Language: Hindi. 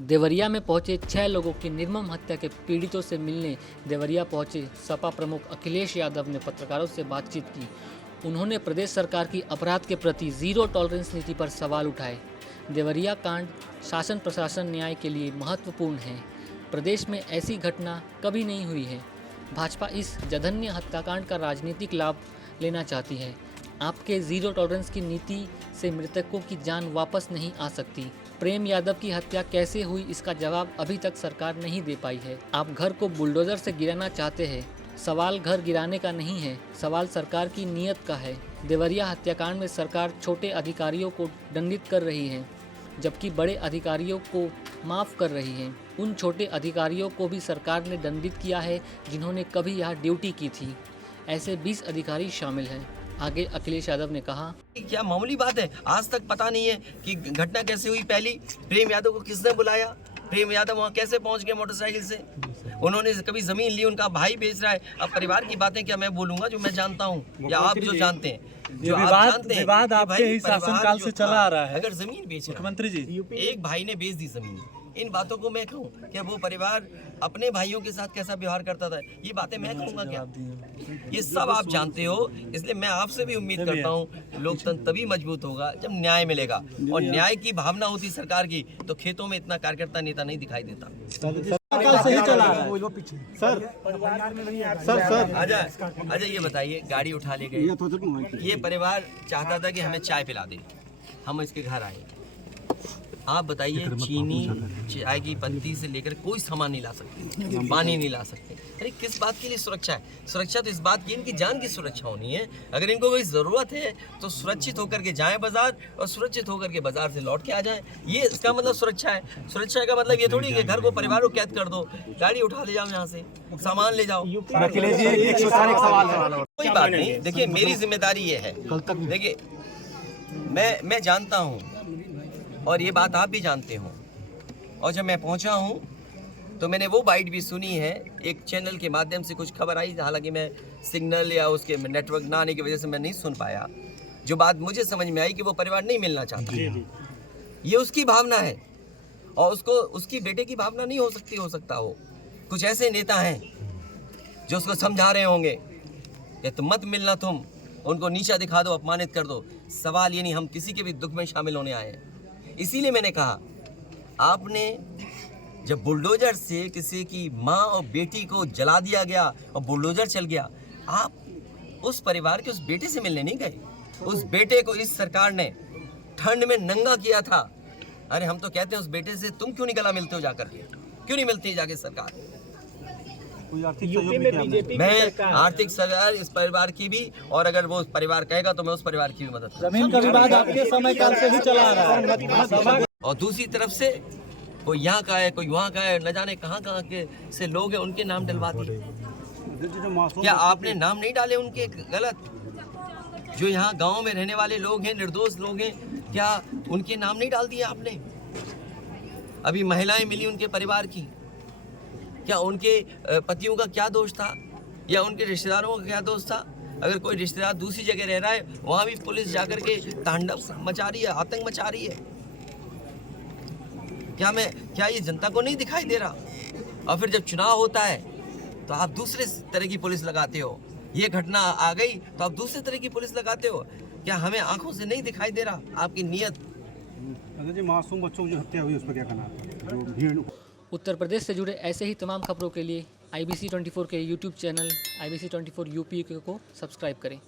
देवरिया में पहुंचे 6 लोगों की निर्मम हत्या के पीड़ितों से मिलने देवरिया पहुंचे सपा प्रमुख अखिलेश यादव ने पत्रकारों से बातचीत की। उन्होंने प्रदेश सरकार की अपराध के प्रति जीरो टॉलरेंस नीति पर सवाल उठाए। देवरिया कांड शासन प्रशासन न्याय के लिए महत्वपूर्ण है। प्रदेश में ऐसी घटना कभी नहीं हुई है। भाजपा इस जघन्य हत्याकांड का राजनीतिक लाभ लेना चाहती है। आपके जीरो टॉलरेंस की नीति से मृतकों की जान वापस नहीं आ सकती। प्रेम यादव की हत्या कैसे हुई, इसका जवाब अभी तक सरकार नहीं दे पाई है। आप घर को बुलडोजर से गिराना चाहते हैं। सवाल घर गिराने का नहीं है, सवाल सरकार की नीयत का है। देवरिया हत्याकांड में सरकार छोटे अधिकारियों को दंडित कर रही है, जबकि बड़े अधिकारियों को माफ़ कर रही है। उन छोटे अधिकारियों को भी सरकार ने दंडित किया है जिन्होंने कभी यहाँ ड्यूटी की थी। ऐसे 20 अधिकारी शामिल हैं। आगे अखिलेश यादव ने कहा, क्या मामूली बात है, आज तक पता नहीं है कि घटना कैसे हुई। पहली, प्रेम यादव को किसने बुलाया, प्रेम यादव वहाँ कैसे पहुँच गए मोटरसाइकिल से। उन्होंने कभी जमीन ली, उनका भाई बेच रहा है। अब परिवार की बातें क्या मैं बोलूंगा जो मैं जानता हूँ या आप जो जानते हैं, जो आप जानते हैं। विवाद आपके ही शासनकाल से चला आ रहा है। अगर जमीन बेच रहा है, मुख्यमंत्री जी, एक भाई ने बेच दी जमीन, इन बातों को मैं कहूँ क्या वो परिवार अपने भाइयों के साथ कैसा व्यवहार करता था, ये बातें मैं कहूँगा क्या? ये सब आप जानते हो। इसलिए मैं आपसे भी उम्मीद करता हूँ लोकतंत्र तभी मजबूत होगा जब न्याय मिलेगा, और न्याय की भावना होती सरकार की, तो खेतों में इतना कार्यकर्ता नेता नहीं दिखाई देता। सर अजय ये बताइए, गाड़ी उठा ले गए, ये परिवार चाहता था कि हमें चाय पिला दे, हम इसके घर आए। आप बताइए, चीनी चाय की पत्ती से लेकर कोई सामान नहीं ला सकते, पानी नहीं ला सकते। अरे किस बात के लिए सुरक्षा है? सुरक्षा तो इस बात की इनकी जान की सुरक्षा होनी है। अगर इनको कोई ज़रूरत है तो सुरक्षित होकर के जाएं बाजार, और सुरक्षित होकर के बाजार से लौट के आ जाएं। ये इसका मतलब सुरक्षा है। सुरक्षा का मतलब ये थोड़ी कि घर को, परिवार को कैद कर दो, गाड़ी उठा ले जाओ, यहाँ से सामान ले जाओ। कोई बात नहीं, देखिए मेरी जिम्मेदारी ये है। देखिए मैं जानता हूँ, और ये बात आप भी जानते हो। और जब मैं पहुंचा हूं तो मैंने वो बाइट भी सुनी है, एक चैनल के माध्यम से कुछ खबर आई, हालांकि मैं सिग्नल या उसके नेटवर्क ना आने की वजह से मैं नहीं सुन पाया। जो बात मुझे समझ में आई कि वो परिवार नहीं मिलना चाहता। ये उसकी भावना है, और उसको उसकी बेटे की भावना नहीं हो सकता हो। कुछ ऐसे नेता हैं जो उसको समझा रहे होंगे कि तुम मत मिलना, तुम उनको नीचा दिखा दो, अपमानित कर दो। सवाल ये नहीं, हम किसी के भी दुख में शामिल होने आए हैं। इसीलिए मैंने कहा, आपने जब बुलडोजर से किसी की माँ और बेटी को जला दिया गया और बुलडोजर चल गया, आप उस परिवार के उस बेटे से मिलने नहीं गए। उस बेटे को इस सरकार ने ठंड में नंगा किया था। अरे हम तो कहते हैं उस बेटे से तुम क्यों नहीं गला मिलते हो जाकर के, क्यों नहीं मिलती जाके सरकार? मैं आर्थिक सहयोग इस परिवार की भी, और अगर वो परिवार कहेगा तो मैं उस परिवार की भी मदद करूंगा। जमीन का विवाद आपके समय काल से ही चला आ रहा है। और दूसरी तरफ से कोई यहाँ का है, कोई वहाँ का है, न जाने कहाँ के से लोग हैं, उनके नाम डलवा दिए। क्या आपने नाम नहीं डाले उनके गलत? जो यहाँ गांव में रहने वाले लोग हैं, निर्दोष लोग हैं, क्या उनके नाम नहीं डाल दिए आपने? अभी महिलाएं मिली उनके परिवार की, क्या उनके पतियों का क्या दोष था, या उनके रिश्तेदारों का क्या दोष था? अगर कोई रिश्तेदार दूसरी जगह रह रहा है, वहाँ भी पुलिस जाकर के तांडव मचा रही है, आतंक मचा रही है। क्या ये जनता को नहीं दिखाई दे रहा? और फिर जब चुनाव होता है तो आप दूसरे तरह की पुलिस लगाते हो। ये घटना आ गई तो आप दूसरे तरह की पुलिस लगाते हो। क्या हमें आंखों से नहीं दिखाई दे रहा आपकी नीयत? मासूम बच्चों की जो हत्या हुई उस पर क्या कहना? उत्तर प्रदेश से जुड़े ऐसे ही तमाम खबरों के लिए IBC 24 के YouTube चैनल IBC 24 UP को सब्सक्राइब करें।